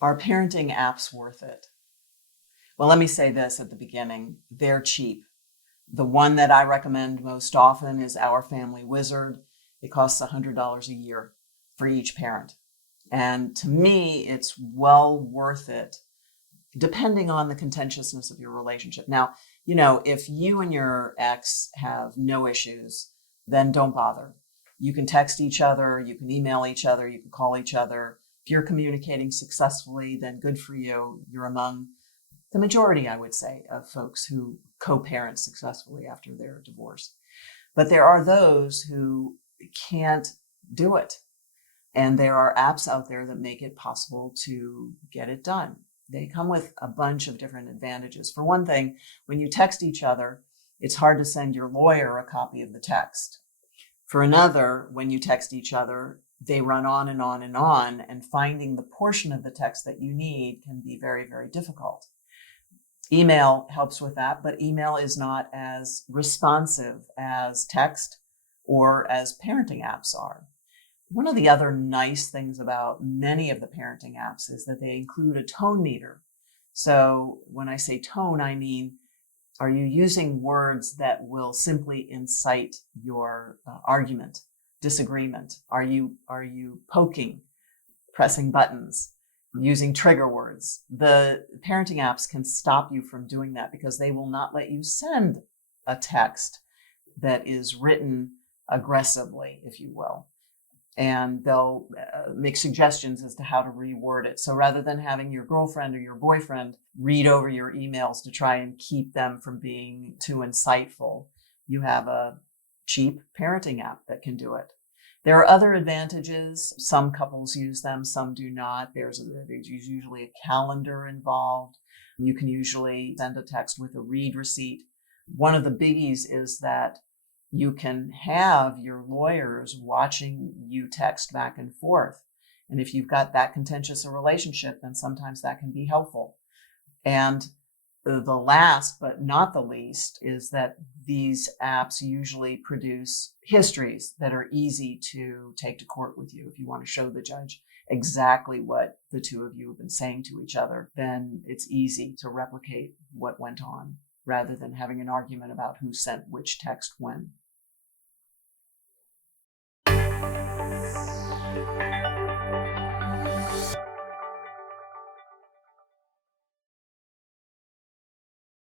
Are parenting apps worth it? Well, let me say this at the beginning. They're cheap. The one that I recommend most often is MyFamilyWizard. It costs $100 a year for each parent. And to me, it's well worth it, depending on the contentiousness of your relationship. Now, if you and your ex have no issues, then don't bother. You can text each other, you can email each other, you can call each other. If you're communicating successfully, then good for you. You're among the majority, I would say, of folks who co-parent successfully after their divorce. But there are those who can't do it. And there are apps out there that make it possible to get it done. They come with a bunch of different advantages. For one thing, when you text each other, it's hard to send your lawyer a copy of the text. For another, when you text each other, they run on and on and on, and finding the portion of the text that you need can be very, very difficult. Email helps with that, but email is not as responsive as text or as parenting apps are. One of the other nice things about many of the parenting apps is that they include a tone meter. So when I say tone, I mean, are you using words that will simply incite your argument, disagreement? Are you poking, pressing buttons, using trigger words? The parenting apps can stop you from doing that because they will not let you send a text that is written aggressively, if you will. And they'll make suggestions as to how to reword it. So rather than having your girlfriend or your boyfriend read over your emails to try and keep them from being too insightful, you have a cheap parenting app that can do it. There are other advantages. Some couples use them, some do not. There's usually a calendar involved. You can usually send a text with a read receipt. One of the biggies is that you can have your lawyers watching you text back and forth. And if you've got that contentious a relationship, then sometimes that can be helpful. And the last but not the least is that these apps usually produce histories that are easy to take to court with you. If you want to show the judge exactly what the two of you have been saying to each other, then it's easy to replicate what went on rather than having an argument about who sent which text when.